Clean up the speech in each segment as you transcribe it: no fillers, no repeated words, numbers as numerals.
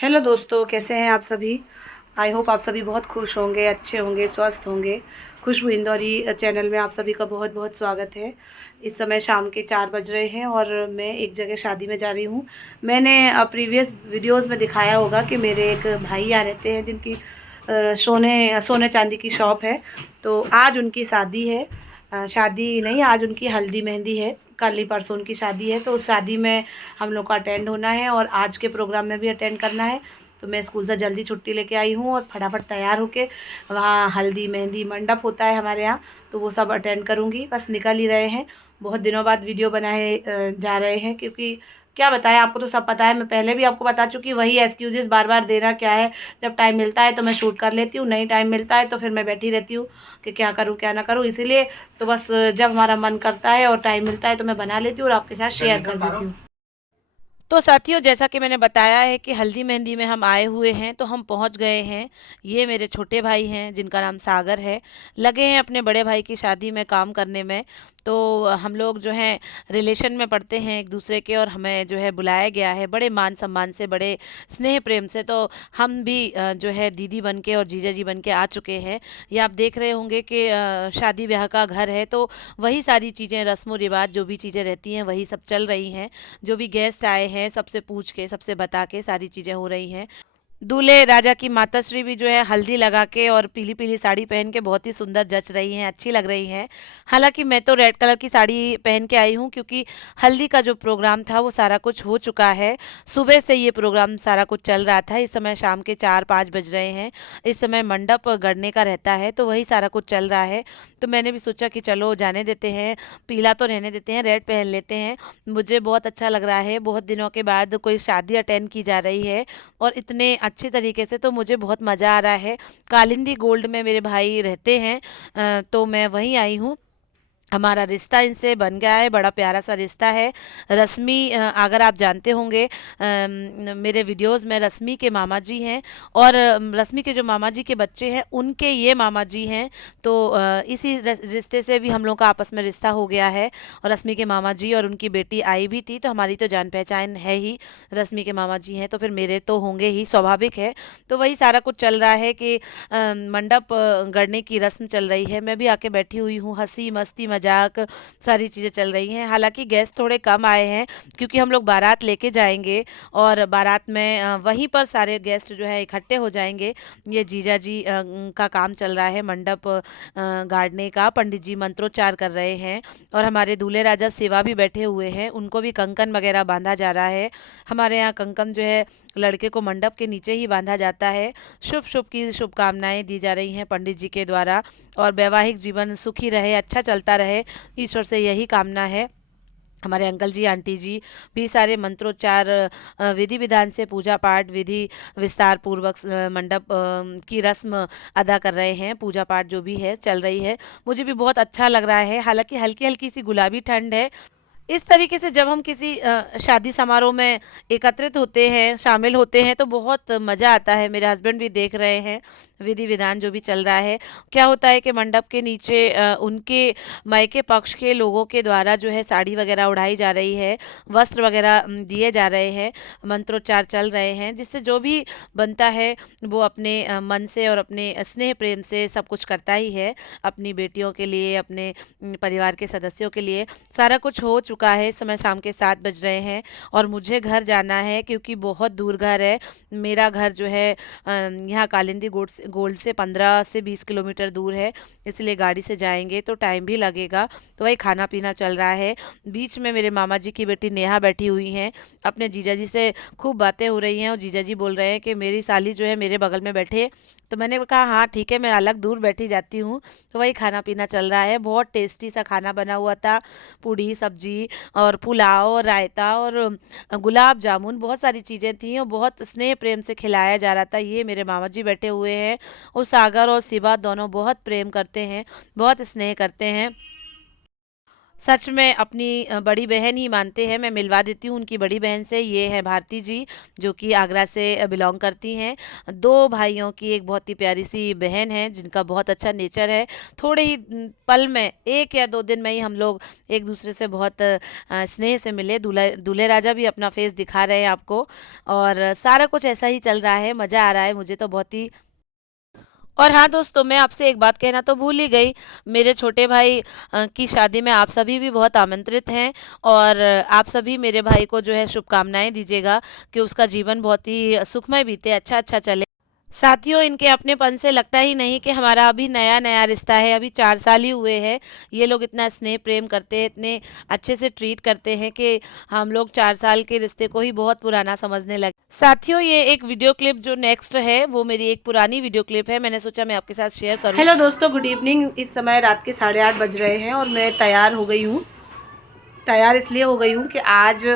Hello दोस्तों, कैसे हैं आप सभी। आई होप आप सभी बहुत खुश होंगे, अच्छे होंगे, स्वस्थ होंगे। खुशबू इंदौरी चैनल में आप सभी का बहुत बहुत स्वागत है। इस समय शाम के 4 बज रहे हैं और मैं एक जगह शादी में जा रही हूँ। मैंने प्रीवियस वीडियोस में दिखाया होगा कि मेरे एक भाई यहाँ रहते हैं जिनकी सोने सोने चांदी की शॉप है। तो आज उनकी शादी है। शादी नहीं, आज उनकी हल्दी मेहंदी है। कल ही परसों उनकी शादी है, तो उस शादी में हम लोग को अटेंड होना है और आज के प्रोग्राम में भी अटेंड करना है। तो मैं स्कूल से जल्दी छुट्टी लेके आई हूँ और फटाफट तैयार होके वहाँ हल्दी मेहंदी मंडप होता है हमारे यहाँ, तो वो सब अटेंड करूँगी। बस निकल ही रहे हैं। बहुत दिनों बाद वीडियो बनाए जा रहे हैं, क्योंकि क्या बताएं, आपको तो सब पता है। मैं पहले भी आपको बता चुकी, वही एक्सक्यूजेस बार बार देना क्या है। जब टाइम मिलता है तो मैं शूट कर लेती हूँ, नहीं टाइम मिलता है तो फिर मैं बैठी रहती हूँ कि क्या करूँ क्या ना करूँ। इसीलिए तो बस जब हमारा मन करता है और टाइम मिलता है तो मैं बना लेती हूँ और आपके साथ शेयर कर देती हूँ। तो साथियों, जैसा कि मैंने बताया है कि हल्दी मेहंदी में हम आए हुए हैं, तो हम पहुंच गए हैं। ये मेरे छोटे भाई हैं जिनका नाम सागर है। लगे हैं अपने बड़े भाई की शादी में काम करने में। तो हम लोग जो हैं रिलेशन में पड़ते हैं एक दूसरे के, और हमें जो है बुलाया गया है बड़े मान सम्मान से, बड़े स्नेह प्रेम से। तो हम भी जो है दीदी बन के और जीजा जी बन के आ चुके हैं। ये आप देख रहे होंगे कि शादी ब्याह का घर है, तो वही सारी चीज़ें, रस्म व रिवाज जो भी चीज़ें रहती हैं वही सब चल रही हैं। जो भी गेस्ट आए हैं सबसे पूछ के, सबसे बता के सारी चीज़ें हो रही हैं। दूल्हे राजा की माताश्री भी जो है हल्दी लगा के और पीली पीली साड़ी पहन के बहुत ही सुंदर जच रही हैं, अच्छी लग रही हैं। हालांकि मैं तो रेड कलर की साड़ी पहन के आई हूँ, क्योंकि हल्दी का जो प्रोग्राम था वो सारा कुछ हो चुका है। सुबह से ये प्रोग्राम सारा कुछ चल रहा था। इस समय शाम के 4-5 बज रहे हैं। इस समय मंडप गढ़ने का रहता है, तो वही सारा कुछ चल रहा है। तो मैंने भी सोचा कि चलो जाने देते हैं, पीला तो रहने देते हैं, रेड पहन लेते हैं। मुझे बहुत अच्छा लग रहा है, बहुत दिनों के बाद कोई शादी अटेंड की जा रही है और इतने अच्छे तरीके से, तो मुझे बहुत मज़ा आ रहा है। कालिंदी गोल्ड में मेरे भाई रहते हैं, तो मैं वहीं आई हूँ। हमारा रिश्ता इनसे बन गया है, बड़ा प्यारा सा रिश्ता है। रश्मि, अगर आप जानते होंगे, मेरे वीडियोस में रश्मि के मामा जी हैं, और रश्मि के जो मामा जी के बच्चे हैं उनके ये मामा जी हैं। तो इसी रिश्ते से भी हम लोग का आपस में रिश्ता हो गया है। और रश्मि के मामा जी और उनकी बेटी आई भी थी, तो हमारी तो जान पहचान है ही। रश्मि के मामा जी हैं तो फिर मेरे तो होंगे ही, स्वाभाविक है। तो वही सारा कुछ चल रहा है कि मंडप गढ़ने की रस्म चल रही है। मैं भी आके बैठी हुई हूँ, हंसी मस्ती मजाक सारी चीज़ें चल रही हैं। हालांकि गेस्ट थोड़े कम आए हैं, क्योंकि हम लोग बारात लेके जाएंगे और बारात में वहीं पर सारे गेस्ट जो है इकट्ठे हो जाएंगे। ये जीजा जी का काम चल रहा है, मंडप गाड़ने का। पंडित जी मंत्रोच्चार कर रहे हैं और हमारे दूल्हे राजा सेवा भी बैठे हुए हैं, उनको भी कंकन वगैरह बांधा जा रहा है। हमारे यहाँ कंकन जो है लड़के को मंडप के नीचे ही बांधा जाता है। शुभ शुभ की शुभकामनाएं दी जा रही हैं पंडित जी के द्वारा, और वैवाहिक जीवन सुखी रहे, अच्छा चलता रहे, ईश्वर से यही कामना है। हमारे अंकल जी आंटी जी भी सारे मंत्रोच्चार विधि विधान से, पूजा पाठ विधि विस्तार पूर्वक मंडप की रस्म अदा कर रहे हैं। पूजा पाठ जो भी है चल रही है। मुझे भी बहुत अच्छा लग रहा है। हालांकि हल्की हल्की सी गुलाबी ठंड है। इस तरीके से जब हम किसी शादी समारोह में एकत्रित होते हैं, शामिल होते हैं, तो बहुत मज़ा आता है। मेरे हस्बैंड भी देख रहे हैं विधि विधान जो भी चल रहा है। क्या होता है कि मंडप के नीचे उनके मायके पक्ष के लोगों के द्वारा जो है साड़ी वगैरह उड़ाई जा रही है, वस्त्र वगैरह दिए जा रहे हैं, मंत्रोच्चार चल रहे हैं, जिससे जो भी बनता है वो अपने मन से और अपने स्नेह प्रेम से सब कुछ करता ही है। अपनी बेटियों के लिए, अपने परिवार के सदस्यों के लिए सारा कुछ हो चुका है। इस समय शाम के 7 बज रहे हैं और मुझे घर जाना है, क्योंकि बहुत दूर घर है। मेरा घर जो है यहाँ कालिंदी गोल्ड से 15 से 20 किलोमीटर दूर है। इसलिए गाड़ी से जाएंगे तो टाइम भी लगेगा। तो वही खाना पीना चल रहा है। बीच में मेरे मामा जी की बेटी नेहा बैठी हुई हैं, अपने जीजा जी से खूब बातें हो रही हैं, और जीजा जी बोल रहे हैं कि मेरी साली जो है मेरे बगल में बैठे। तो मैंने कहा हाँ ठीक है, मैं अलग दूर बैठी जाती हूँ। तो वही खाना पीना चल रहा है। बहुत टेस्टी सा खाना बना हुआ था, पूड़ी सब्जी और पुलाव और रायता और गुलाब जामुन, बहुत सारी चीज़ें थी और बहुत स्नेह प्रेम से खिलाया जा रहा था। ये मेरे मामा जी बैठे हुए हैं, और सागर और सिवा दोनों बहुत प्रेम करते हैं, बहुत स्नेह करते हैं। सच में अपनी बड़ी बहन ही मानते हैं। मैं मिलवा देती हूँ उनकी बड़ी बहन से। ये हैं भारती जी, जो कि आगरा से बिलोंग करती हैं। 2 भाइयों की एक बहुत ही प्यारी सी बहन है, जिनका बहुत अच्छा नेचर है। थोड़े ही पल में, 1 या 2 दिन में ही हम लोग एक दूसरे से बहुत स्नेह से मिले। दूल्हा दूल्हे राजा भी अपना फेस दिखा रहे हैं आपको, और सारा कुछ ऐसा ही चल रहा है। मज़ा आ रहा है मुझे तो बहुत ही। और हाँ दोस्तों, मैं आपसे एक बात कहना तो भूल ही गई। मेरे छोटे भाई की शादी में आप सभी भी बहुत आमंत्रित हैं, और आप सभी मेरे भाई को जो है शुभकामनाएं दीजिएगा कि उसका जीवन बहुत ही सुखमय बीते, अच्छा अच्छा चले। साथियों, इनके अपनेपन से लगता ही नहीं कि हमारा अभी नया नया रिश्ता है। अभी 4 साल ही हुए हैं। ये लोग इतना स्नेह प्रेम करते हैं, इतने अच्छे से ट्रीट करते हैं कि हम लोग 4 साल के रिश्ते को ही बहुत पुराना समझने लगे। साथियों, ये एक वीडियो क्लिप जो नेक्स्ट है वो मेरी एक पुरानी वीडियो क्लिप है। मैंने सोचा मैं आपके साथ शेयर करूं। हेलो दोस्तों, गुड इवनिंग। इस समय रात के 8:30 बज रहे हैं और मैं तैयार हो गई हूँ। तैयार इसलिए हो गई हूँ कि आज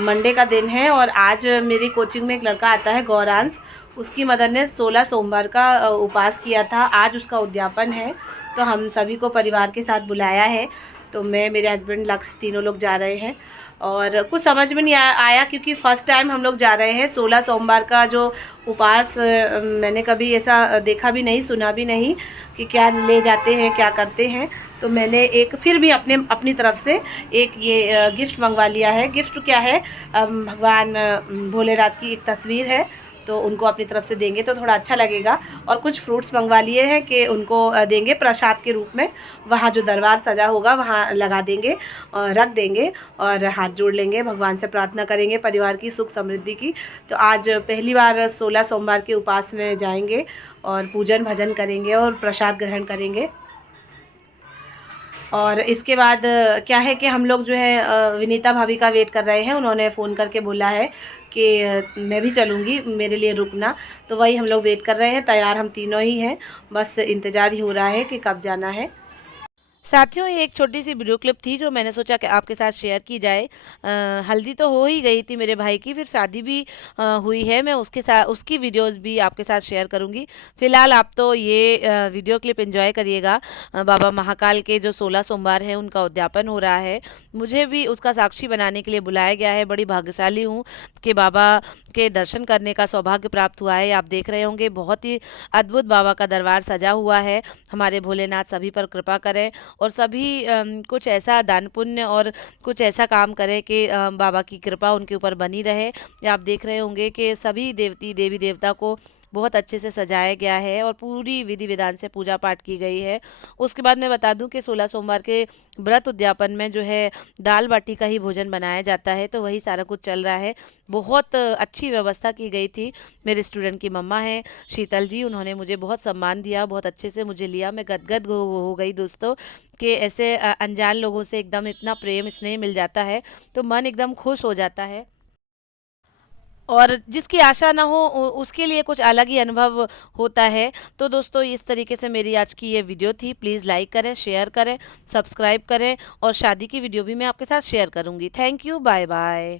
मंडे का दिन है और आज मेरी कोचिंग में एक लड़का आता है, गौरांश। उसकी मदर ने 16 सोमवार का उपवास किया था। आज उसका उद्यापन है, तो हम सभी को परिवार के साथ बुलाया है। तो मैं, मेरे हस्बैंड, लक्ष्य, तीनों लोग जा रहे हैं। और कुछ समझ में नहीं आया क्योंकि फ़र्स्ट टाइम हम लोग जा रहे हैं। 16 सोमवार का जो उपवास मैंने कभी ऐसा देखा भी नहीं, सुना भी नहीं कि क्या ले जाते हैं, क्या करते हैं। तो मैंने एक फिर भी अपनी तरफ से एक ये गिफ्ट मंगवा लिया है। गिफ्ट क्या है, भगवान भोलेनाथ की एक तस्वीर है, तो उनको अपनी तरफ से देंगे तो थोड़ा अच्छा लगेगा। और कुछ फ्रूट्स मंगवा लिए हैं कि उनको देंगे प्रसाद के रूप में। वहाँ जो दरबार सजा होगा वहाँ लगा देंगे और रख देंगे, और हाथ जोड़ लेंगे, भगवान से प्रार्थना करेंगे परिवार की सुख समृद्धि की। तो आज पहली बार 16 सोमवार के उपवास में जाएंगे और पूजन भजन करेंगे और प्रसाद ग्रहण करेंगे। और इसके बाद क्या है कि हम लोग जो है विनीता भाभी का वेट कर रहे हैं। उन्होंने फ़ोन करके बोला है कि मैं भी चलूँगी, मेरे लिए रुकना। तो वही हम लोग वेट कर रहे हैं। तैयार हम तीनों ही हैं, बस इंतज़ार ही हो रहा है कि कब जाना है। साथियों, ये एक छोटी सी वीडियो क्लिप थी जो मैंने सोचा कि आपके साथ शेयर की जाए। हल्दी तो हो ही गई थी मेरे भाई की, फिर शादी भी हुई है। मैं उसके साथ उसकी वीडियोस भी आपके साथ शेयर करूंगी। फिलहाल आप तो ये वीडियो क्लिप एंजॉय करिएगा। बाबा महाकाल के जो 16 सोमवार हैं उनका उद्यापन हो रहा है। मुझे भी उसका साक्षी बनाने के लिए बुलाया गया है। बड़ी भाग्यशाली हूँ कि बाबा के दर्शन करने का सौभाग्य प्राप्त हुआ है। आप देख रहे होंगे बहुत ही अद्भुत बाबा का दरबार सजा हुआ है। हमारे भोलेनाथ सभी पर कृपा करें और सभी कुछ ऐसा दान पुण्य और कुछ ऐसा काम करें कि बाबा की कृपा उनके ऊपर बनी रहे। आप देख रहे होंगे कि सभी देवी देवता को बहुत अच्छे से सजाया गया है और पूरी विधि विधान से पूजा पाठ की गई है। उसके बाद मैं बता दूं कि 16 सोमवार के व्रत उद्यापन में जो है दाल बाटी का ही भोजन बनाया जाता है, तो वही सारा कुछ चल रहा है। बहुत अच्छी व्यवस्था की गई थी। मेरे स्टूडेंट की मम्मा हैं शीतल जी, उन्होंने मुझे बहुत सम्मान दिया, बहुत अच्छे से मुझे लिया। मैं गदगद हो गई दोस्तों कि ऐसे अनजान लोगों से एकदम इतना प्रेम स्नेह मिल जाता है तो मन एकदम खुश हो जाता है। और जिसकी आशा ना हो उसके लिए कुछ अलग ही अनुभव होता है। तो दोस्तों, इस तरीके से मेरी आज की ये वीडियो थी। प्लीज़ लाइक करें, शेयर करें, सब्सक्राइब करें, और शादी की वीडियो भी मैं आपके साथ शेयर करूँगी। Thank you, bye bye.